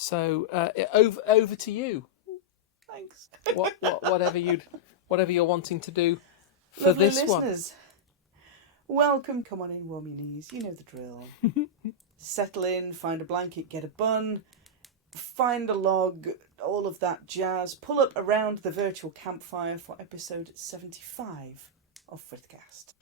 So over to you. Thanks. Whatever you're wanting to do for Lovely this listeners. Welcome. Come on in, warm your knees. You know the drill. Settle in, find a blanket, get a bun, find a log, all of that jazz. Pull up around the virtual campfire for episode 75 of Frithcast.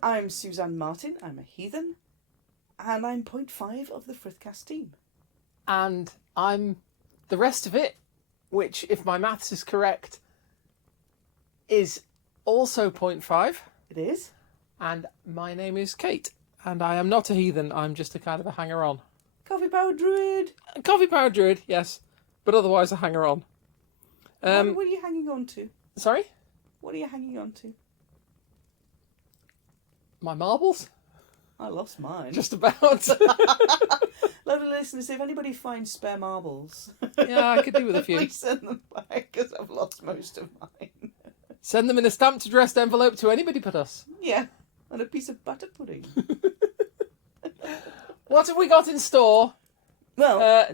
I'm Suzanne Martin, I'm a heathen, and I'm 0.5 of the Frithcast team. And I'm the rest of it, which, if my maths is correct, is also 0.5. It is. And my name is Kate, and I am not a heathen, I'm just a kind of a hanger-on. Coffee power druid. A coffee power druid, yes, but otherwise a hanger-on. What are you hanging on to? Sorry? What are you hanging on to? My marbles? I lost mine. Just about. Lovely listeners, if anybody finds spare marbles... Yeah, I could do with a few. Please send them back, because I've lost most of mine. Send them in a stamped addressed envelope to anybody but us. Yeah, and a piece of butter pudding. What have we got in store? Well...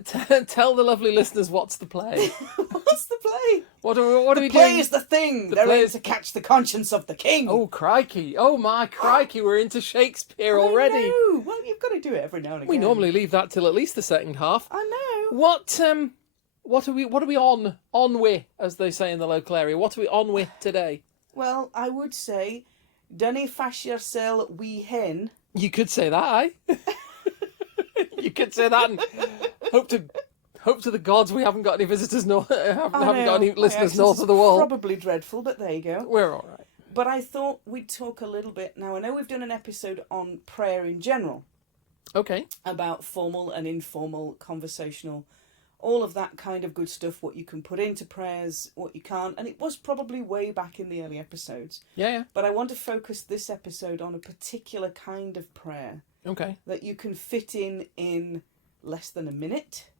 Tell the lovely listeners what's the play. What's the play? What are we doing? The play is the thing. The They're play in is- to catch the conscience of the king. Oh, crikey. Oh, my crikey. We're into Shakespeare already. I know. Well, you've got to do it every now and again. We normally leave that till at least the second half. I know. What are we on with, as they say in the local area? What are we on with today? Well, I would say, dunny fash yoursel wee hen. You could say that, eh? You could say that and hope to the gods we haven't got any visitors haven't got any listeners north of the wall. Probably dreadful, but there you go. We're all right. But I thought we'd talk a little bit. Now, I know we've done an episode on prayer in general. Okay. About formal and informal, conversational, all of that kind of good stuff, what you can put into prayers, what you can't. And it was probably way back in the early episodes. Yeah. But I want to focus this episode on a particular kind of prayer. Okay. That you can fit in less than a minute.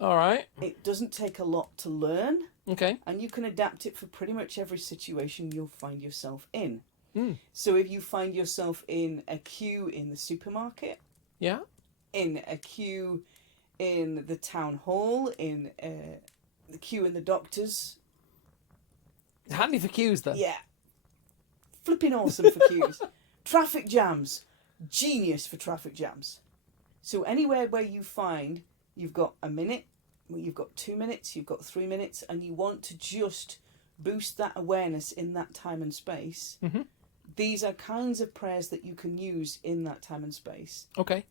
All right. It doesn't take a lot to learn. Okay. And you can adapt it for pretty much every situation you'll find yourself in. Mm. So if you find yourself in a queue in the supermarket. Yeah. In a queue in the town hall, in the queue in the doctor's. Handy for queues, then. Yeah. Flipping awesome for queues. Traffic jams. Genius for traffic jams. So anywhere where you find you've got a minute, you've got 2 minutes, you've got 3 minutes, and you want to just boost that awareness in that time and space, mm-hmm. These are kinds of prayers that you can use in that time and space. Okay.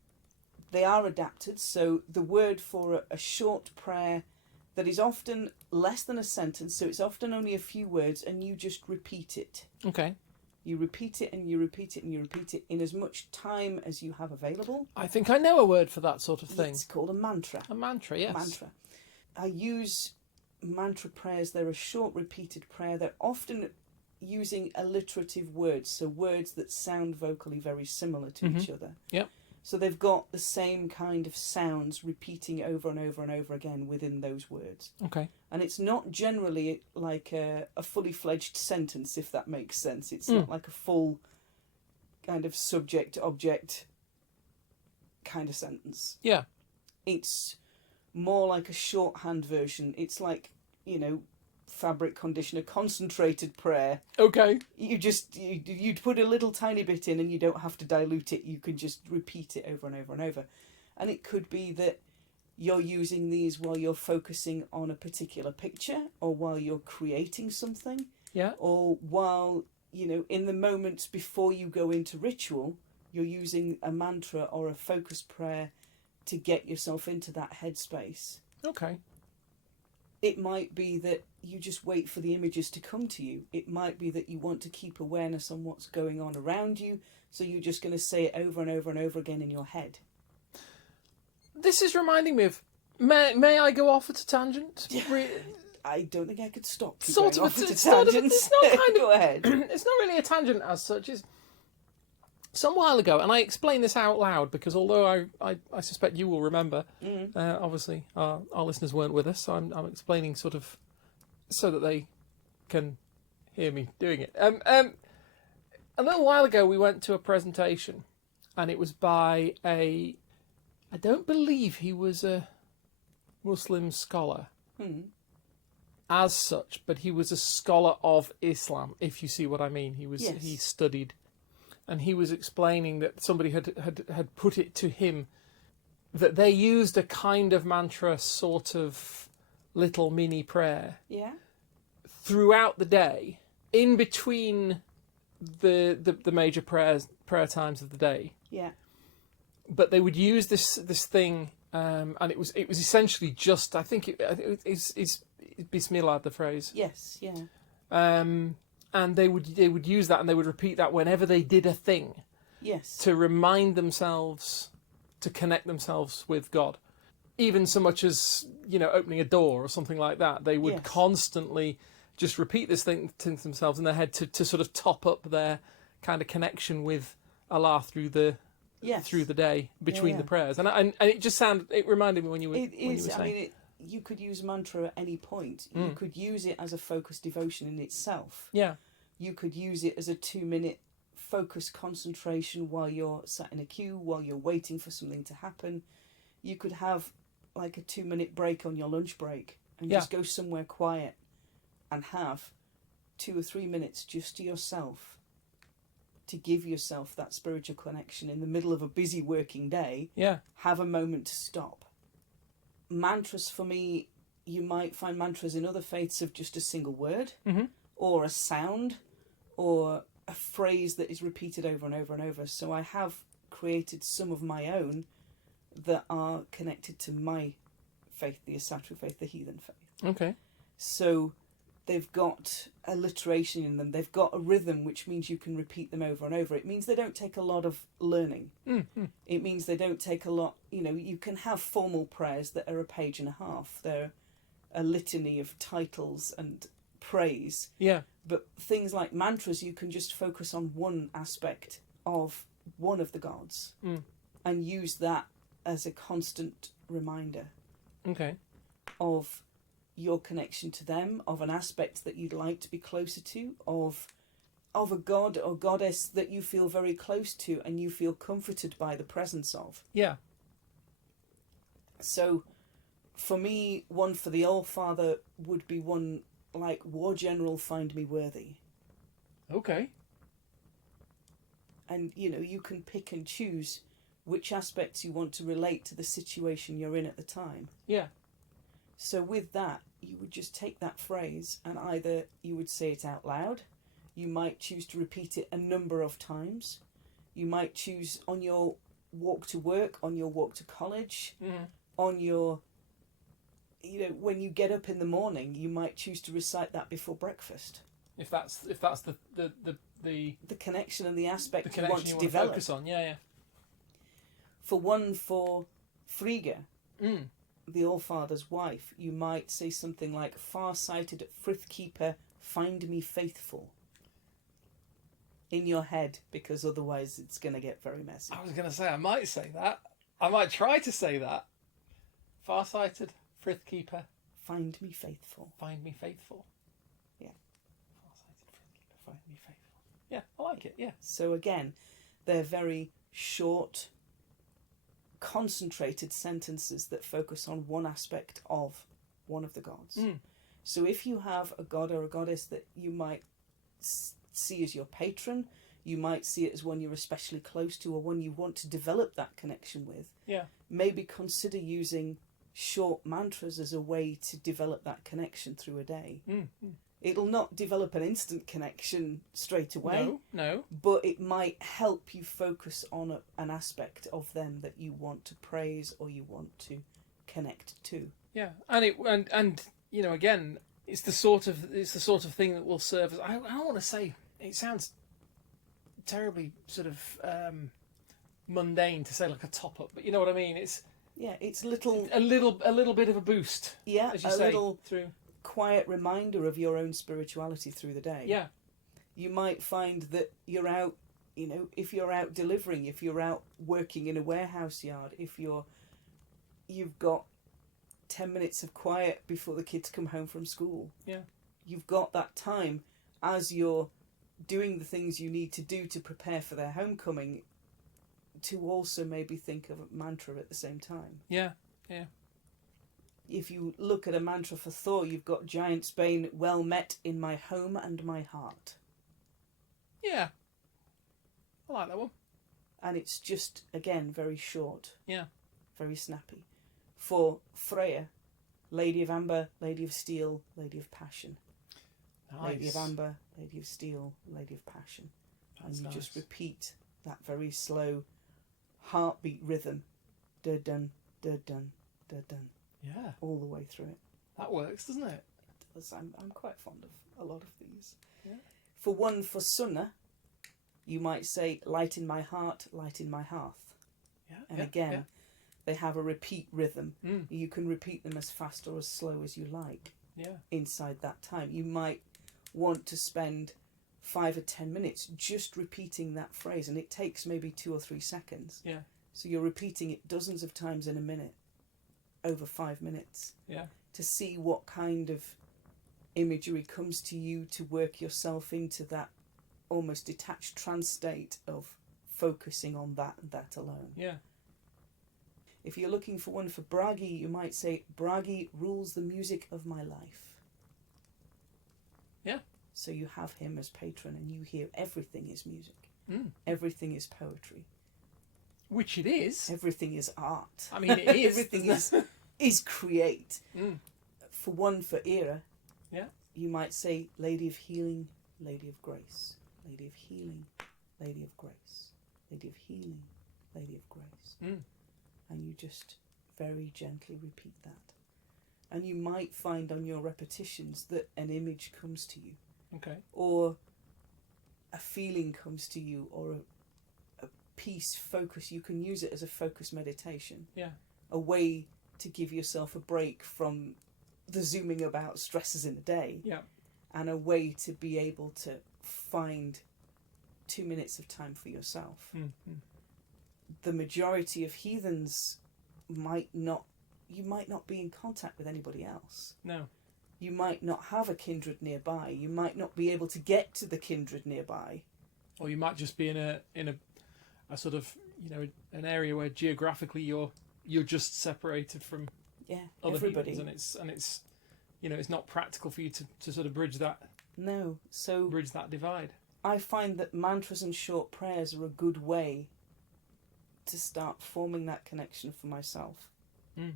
They are adapted, so the word for a short prayer that is often less than a sentence, so it's often only a few words, and you just repeat it. Okay. You repeat it and you repeat it and you repeat it in as much time as you have available. I think I know a word for that sort of thing. It's called a mantra. A mantra, yes. Mantra. I use mantra prayers. They're a short repeated prayer. They're often using alliterative words, so words that sound vocally very similar to each other. Yep. So they've got the same kind of sounds repeating over and over and over again within those words. Okay. And it's not generally like a fully fledged sentence, if that makes sense. It's not like a full kind of subject-object kind of sentence. Yeah. It's more like a shorthand version. It's like, fabric conditioner concentrated prayer. Okay. You'd put a little tiny bit in and you don't have to dilute it. You can just repeat it over and over and over. And it could be that you're using these while you're focusing on a particular picture, or while you're creating something. Yeah. Or while, in the moments before you go into ritual, you're using a mantra or a focused prayer to get yourself into that headspace. Okay. It might be that you just wait for the images to come to you. It might be that you want to keep awareness on what's going on around you, so you're just going to say it over and over and over again in your head. This is reminding me of... May I go off at a tangent? I don't think I could stop you Sort going of. off at a It's not tangent. kind of... Go ahead. It's not really a tangent as such. It's some while ago, and I explained this out loud because although I suspect you will remember, obviously our listeners weren't with us, so I'm explaining sort of so that they can hear me doing it. A little while ago, we went to a presentation, and it was by I don't believe he was a Muslim scholar as such, but he was a scholar of Islam, if you see what I mean. He studied, and he was explaining that somebody had put it to him that they used a kind of mantra, sort of little mini prayer, throughout the day, in between the major prayer times of the day. Yeah. But they would use this thing, and it was essentially just, I think it's Bismillah, the phrase. Yes. Yeah. And they would use that, and they would repeat that whenever they did a thing. Yes. To remind themselves, to connect themselves with God. Even so much as, opening a door or something like that. They would constantly just repeat this thing to themselves in their head to sort of top up their kind of connection with Allah through the day between the prayers. And it reminded me when you were saying. I mean, you could use mantra at any point. You could use it as a focused devotion in itself. Yeah. You could use it as a 2-minute focused concentration while you're sat in a queue, while you're waiting for something to happen. You could have like a 2-minute break on your lunch break and just go somewhere quiet and have 2 or 3 minutes just to yourself, to give yourself that spiritual connection in the middle of a busy working day. Yeah. Have a moment to stop. Mantras, for me, you might find mantras in other faiths of just a single word, or a sound, or a phrase that is repeated over and over and over. So I have created some of my own that are connected to my faith, the Asatru faith, the heathen faith. Okay. So they've got alliteration in them. They've got a rhythm, which means you can repeat them over and over. It means they don't take a lot of learning. It means they don't take a lot... you can have formal prayers that are a page and a half. They're a litany of titles and praise. Yeah. But things like mantras, you can just focus on one aspect of one of the gods and use that as a constant reminder. Okay. Of your connection to them, of an aspect that you'd like to be closer to, of a god or goddess that you feel very close to and you feel comforted by the presence of. Yeah. So, for me, one for the All-Father would be one like, War General, find me worthy. Okay. And, you can pick and choose which aspects you want to relate to the situation you're in at the time. Yeah. So with that, you would just take that phrase and either you would say it out loud, you might choose to repeat it a number of times, you might choose on your walk to work, on your walk to college, on your, when you get up in the morning, you might choose to recite that before breakfast. If that's the connection and the aspect you want to develop. Focus on, yeah. For Frigga, the All-Father's wife, you might say something like, far-sighted Frithkeeper, find me faithful. In your head, because otherwise it's going to get very messy. I was going to say, I might say that. I might try to say that. Far-sighted Frithkeeper, find me faithful. Find me faithful. Yeah. Far-sighted Frithkeeper, find me faithful. Yeah, I like it, yeah. So again, they're very short, concentrated sentences that focus on one aspect of one of the gods. So if you have a god or a goddess that you might see as your patron, you might see it as one you're especially close to or one you want to develop that connection with, maybe consider using short mantras as a way to develop that connection through a day. It'll not develop an instant connection straight away. No. But it might help you focus on an aspect of them that you want to praise or you want to connect to. Yeah, and again, it's the sort of thing that will serve as, I don't want to say, it sounds terribly sort of mundane to say like a top up, but you know what I mean. It's it's a little bit of a boost. Yeah, as you a say, little through. Quiet reminder of your own spirituality through the day. Yeah. You might find that you're out, if you're out delivering, if you're out working in a warehouse yard, if you've got 10 minutes of quiet before the kids come home from school. Yeah. You've got that time as you're doing the things you need to do to prepare for their homecoming to also maybe think of a mantra at the same time. Yeah, yeah. If you look at a mantra for Thor, you've got Giant Spain, well met in my home and my heart. Yeah. I like that one. And it's just, again, very short. Yeah. Very snappy. For Freya, Lady of Amber, Lady of Steel, Lady of Passion. Nice. Lady of Amber, Lady of Steel, Lady of Passion. That's and you nice. just repeat that very slow heartbeat rhythm. Da-dun, da-dun, da-dun. Yeah. All the way through it. That works, doesn't it? It does. I'm quite fond of a lot of these. Yeah. For Sunna, you might say, light in my heart, light in my hearth. Yeah. And yeah, again, yeah. they have a repeat rhythm. Mm. You can repeat them as fast or as slow as you like. Yeah. Inside that time. You might want to spend 5 or 10 minutes just repeating that phrase, and it takes maybe 2 or 3 seconds. Yeah. So you're repeating it dozens of times in a minute, over 5 minutes. Yeah. To see what kind of imagery comes to you to work yourself into that almost detached trance state of focusing on that and that alone. Yeah. If you're looking for one for Bragi, you might say, Bragi rules the music of my life. Yeah. So you have him as patron and you hear everything is music. Mm. Everything is poetry. Which it is. Everything is art. I mean, it is. Everything is create. Mm. For one for Era, yeah, you might say Lady of Healing, Lady of Grace. Lady of Healing, Lady of Grace. Lady of Healing, Lady of Grace. Mm. And you just very gently repeat that. And you might find on your repetitions that an image comes to you. Okay. Or a feeling comes to you, or a piece, focus. You can use it as a focus meditation. Yeah. A way to give yourself a break from the zooming about stresses in the day. Yeah. And a way to be able to find 2 minutes of time for yourself. Mm-hmm. The majority of heathens you might not be in contact with anybody else. No. You might not have a kindred nearby. You might not be able to get to the kindred nearby. Or you might just be in a sort of, an area where geographically you're just separated from other everybody. heathens, and it's it's not practical for you to sort of bridge that divide. I find that mantras and short prayers are a good way to start forming that connection for myself. Mm.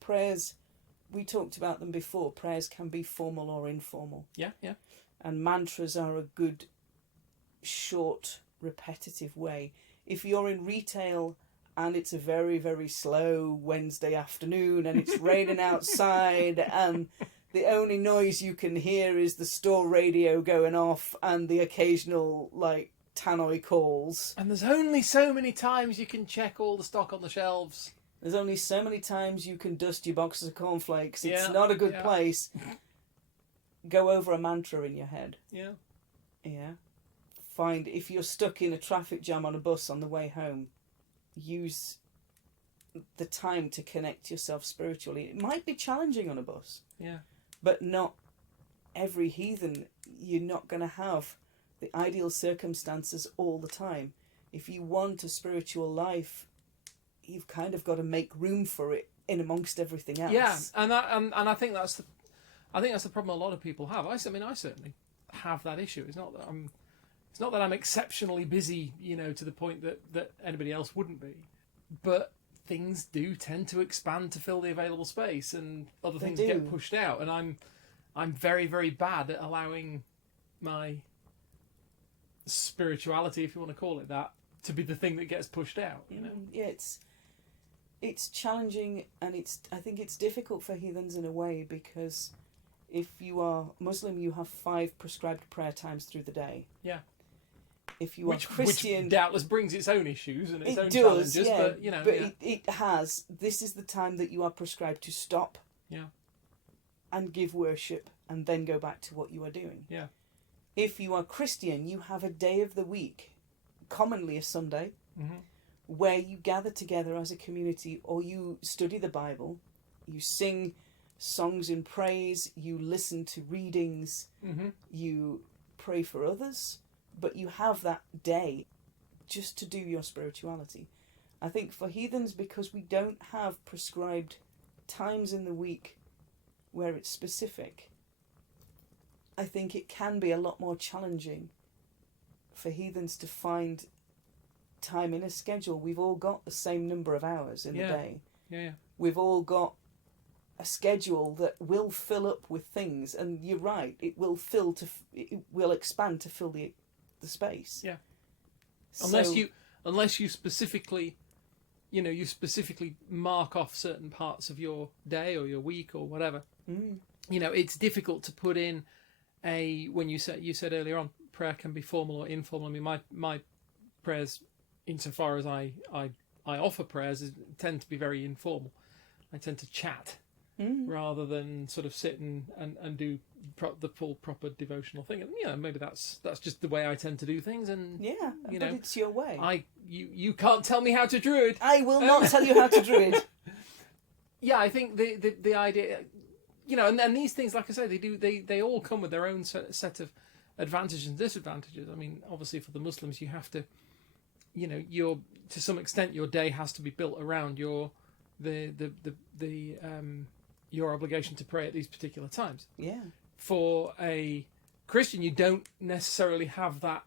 Prayers, we talked about them before. Prayers can be formal or informal. Yeah, yeah. And mantras are a good, short, repetitive way. If you're in retail and it's a very, very slow Wednesday afternoon and it's raining outside and the only noise you can hear is the store radio going off and the occasional, tannoy calls. And there's only so many times you can check all the stock on the shelves. There's only so many times you can dust your boxes of cornflakes. It's Yeah, not a good yeah. place. Go over a mantra in your head. Yeah. Yeah. Find, if you're stuck in a traffic jam on a bus on the way home, use the time to connect yourself spiritually. It might be challenging on a bus. Yeah. But not every heathen, you're not going to have the ideal circumstances all the time. If you want a spiritual life, you've kind of got to make room for it in amongst everything else. Yeah, and I think that's the problem a lot of people have. I certainly have that issue. It's not that I'm exceptionally busy, to the point that anybody else wouldn't be, but things do tend to expand to fill the available space, and other things get pushed out. And I'm very, very bad at allowing my spirituality, if you want to call it that, to be the thing that gets pushed out. Yeah, it's challenging, and I think it's difficult for heathens in a way, because if you are Muslim, you have 5 prescribed prayer times through the day. Yeah. If you are Christian, which doubtless brings its own issues and its own does, challenges, yeah, but you know, but yeah. it has. This is the time that you are prescribed to stop. Yeah. And give worship, and then go back to what you are doing. Yeah. If you are Christian, you have a day of the week, commonly a Sunday, where you gather together as a community, or you study the Bible, you sing songs in praise, you listen to readings, you pray for others, but you have that day just to do your spirituality. I think for heathens, because we don't have prescribed times in the week where it's specific, I think it can be a lot more challenging for heathens to find time in a schedule. We've all got the same number of hours in the day. Yeah. We've all got a schedule that will fill up with things, and you're right, it will expand to fill the space. Yeah. So, Unless you specifically, you specifically mark off certain parts of your day or your week or whatever. It's difficult to put in when you said earlier on, prayer can be formal or informal. I mean, my prayers, insofar as I offer prayers, tend to be very informal. I tend to chat rather than sort of sit and do the full proper devotional thing. And maybe that's just the way I tend to do things. And but it's your way. You can't tell me how to druid. I will not tell you how to druid. Yeah, I think the idea, and these things, like I say, they all come with their own set of advantages and disadvantages. I mean, obviously for the Muslims, you have to, to some extent, your day has to be built around your obligation to pray at these particular times. Yeah. For a Christian, you don't necessarily have that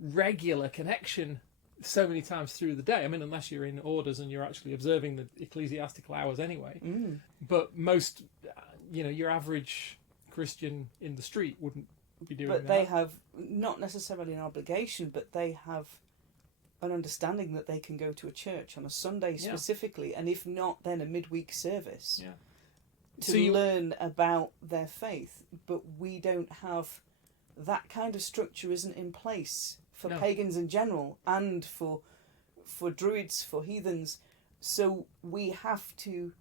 regular connection so many times through the day. I mean, unless you're in orders and you're actually observing the ecclesiastical hours anyway. But most, your average Christian in the street wouldn't be doing that. But they have not necessarily an obligation, but they have an understanding that they can go to a church on a Sunday specifically, and if not, then a midweek service to learn about their faith. But we don't have that kind of structure. Isn't in place for pagans in general, and for druids, for heathens. So we have to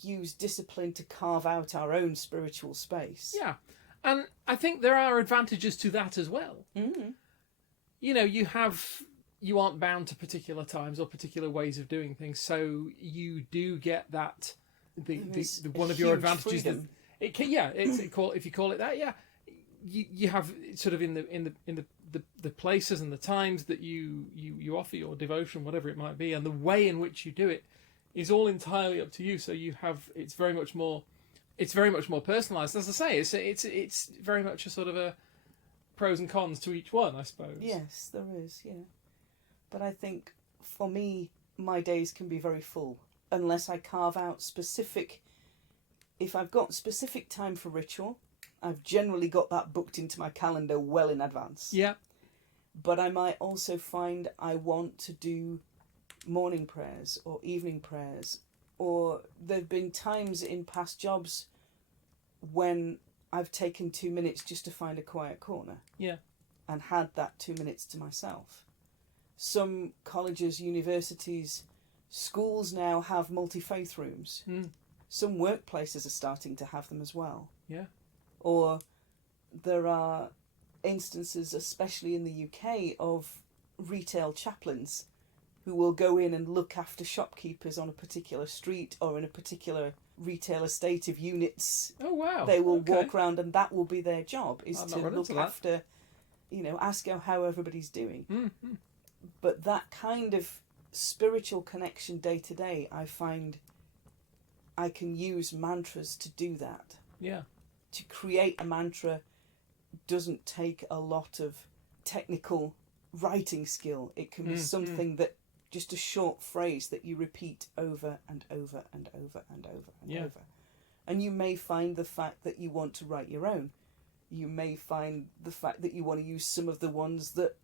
use discipline to carve out our own spiritual space. Yeah, and I think there are advantages to that as well. You aren't bound to particular times or particular ways of doing things, so you do get that. The one of your advantages. If you call it that, you have sort of in the places and the times that you offer your devotion, whatever it might be, and the way in which you do it is all entirely up to you. So it's very much more personalised. As I say, it's very much a sort of a pros and cons to each one, I suppose. Yes, there is. Yeah, but I think for me, my days can be very full unless I carve out specific. If I've got specific time for ritual, I've generally got that booked into my calendar well in advance. Yeah. But I might also find I want to do morning prayers or evening prayers, or there've been times in past jobs when I've taken 2 minutes just to find a quiet corner. Yeah. And had that 2 minutes to myself. Some colleges, universities, schools now have multi-faith rooms. Some workplaces are starting to have them as well. Yeah. Or there are instances, especially in the UK, of retail chaplains who will go in and look after shopkeepers on a particular street or in a particular retail estate of units. Oh, wow. They will walk around, and that will be their job, is to look after, ask how everybody's doing. But that kind of spiritual connection day to day, I find I can use mantras to do that. Yeah. To create a mantra doesn't take a lot of technical writing skill. It can be something that, just a short phrase that you repeat over and over and over and over and over. And you may find the fact that you want to write your own. You may find the fact that you want to use some of the ones that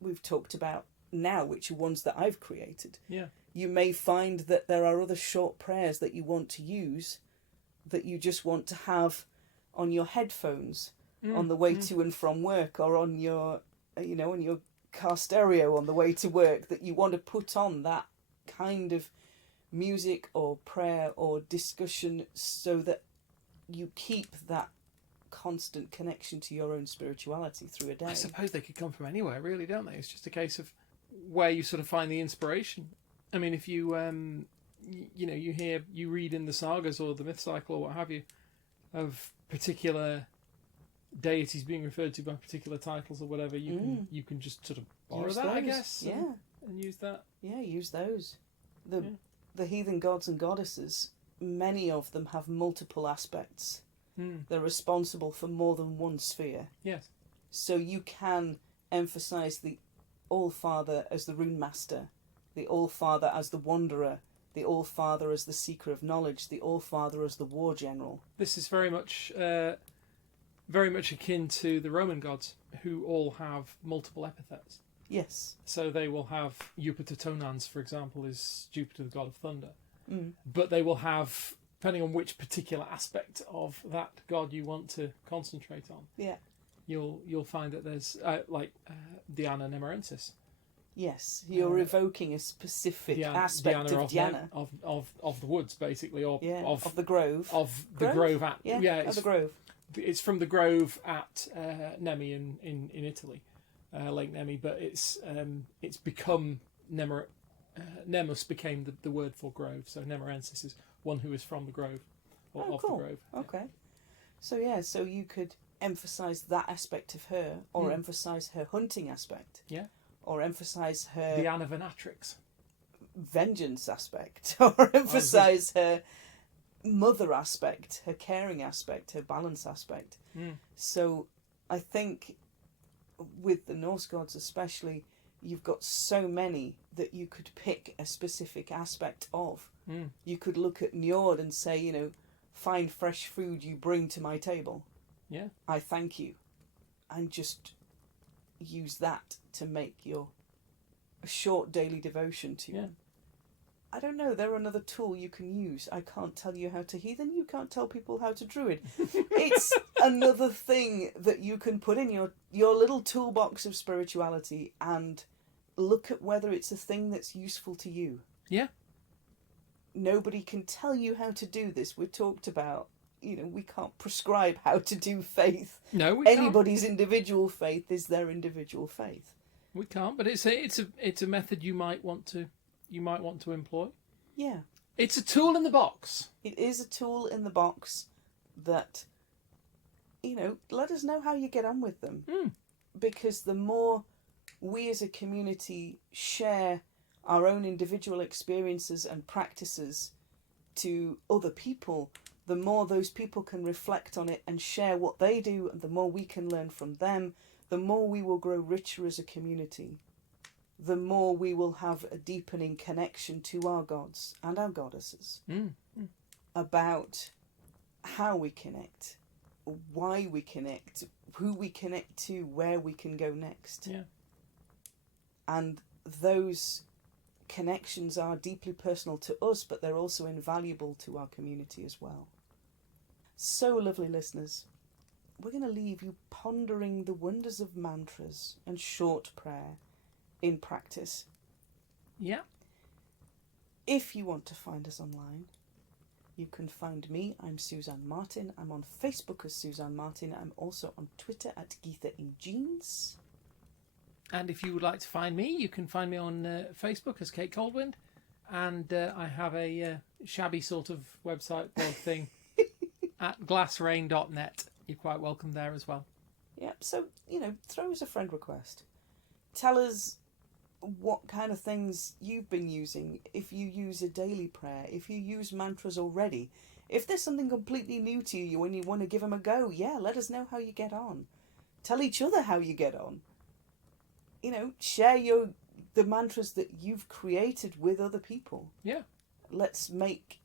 we've talked about now, which are ones that I've created. Yeah. You may find that there are other short prayers that you want to use, that you just want to have on your headphones on the way to and from work, or on your, on your car stereo on the way to work, that you want to put on that kind of music or prayer or discussion so that you keep that constant connection to your own spirituality through a day. I suppose they could come from anywhere, really, don't they? It's just a case of where you sort of find the inspiration. I mean, if you, you read in the sagas or the myth cycle or what have you, of particular deities being referred to by particular titles or whatever, you can just sort of borrow that, I guess, and use that. Yeah, use those. The heathen gods and goddesses, many of them have multiple aspects. They're responsible for more than one sphere. Yes. So you can emphasise the All-Father as the rune master, the All-Father as the wanderer, the All-Father as the seeker of knowledge, the All-Father as the war general. This is very much akin to the Roman gods, who all have multiple epithets. Yes. So they will have Jupiter Tonans, for example, is Jupiter, the god of thunder. But they will have, depending on which particular aspect of that god you want to concentrate on, you'll find that there's Diana Nemorensis. Yes, you're evoking a specific aspect Diana of Diana. Of the woods, basically, or of the grove. Of the grove at of the grove. It's from the grove at Nemi in Italy, Lake Nemi, but it's become Nemus became the word for grove. So Nemorensis is one who is from the grove, or of the grove. Okay, so you could emphasise that aspect of her, or emphasise her hunting aspect. Yeah. Or emphasise her Diana Venatrix vengeance aspect, or emphasise her mother aspect, her caring aspect, her balance aspect. So I think with the Norse gods especially, you've got so many that you could pick a specific aspect of. You could look at Njord and say, find fresh food you bring to my table. Yeah. I thank you. And just use that to make a short daily devotion to. Yeah. I don't know, they're another tool you can use. I can't tell you how to heathen, you can't tell people how to druid. It's another thing that you can put in your little toolbox of spirituality and look at whether it's a thing that's useful to you. Yeah. Nobody can tell you how to do this. We talked about, we can't prescribe how to do faith. No, we Anybody's individual faith is their individual faith. We can't, but it's a method you might want to employ. Yeah. It's a tool in the box. It is a tool in the box that, let us know how you get on with them. Because the more we as a community share our own individual experiences and practices to other people, the more those people can reflect on it and share what they do, and the more we can learn from them, the more we will grow richer as a community. The more we will have a deepening connection to our gods and our goddesses about how we connect, why we connect, who we connect to, where we can go next. Yeah. And those connections are deeply personal to us, but they're also invaluable to our community as well. So, lovely listeners, we're going to leave you pondering the wonders of mantras and short prayer in practice. Yeah. If you want to find us online, you can find me. I'm Suzanne Martin. I'm on Facebook as Suzanne Martin. I'm also on Twitter at Geetha in Jeans. And if you would like to find me, you can find me on Facebook as Kate Coldwind. And I have a shabby sort of website blog thing at glassrain.net. You're quite welcome there as well. Yeah, so, throw us a friend request. Tell us what kind of things you've been using, if you use a daily prayer, if you use mantras already. If there's something completely new to you and you want to give them a go, let us know how you get on. Tell each other how you get on. Share the mantras that you've created with other people. Yeah. Let's make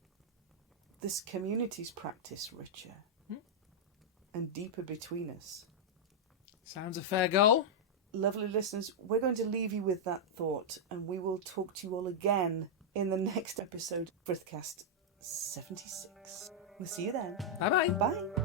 this community's practice richer and deeper between us. Sounds a fair goal. Lovely listeners, we're going to leave you with that thought, and we will talk to you all again in the next episode, Frithcast 76. We'll see you then. Bye bye. Bye.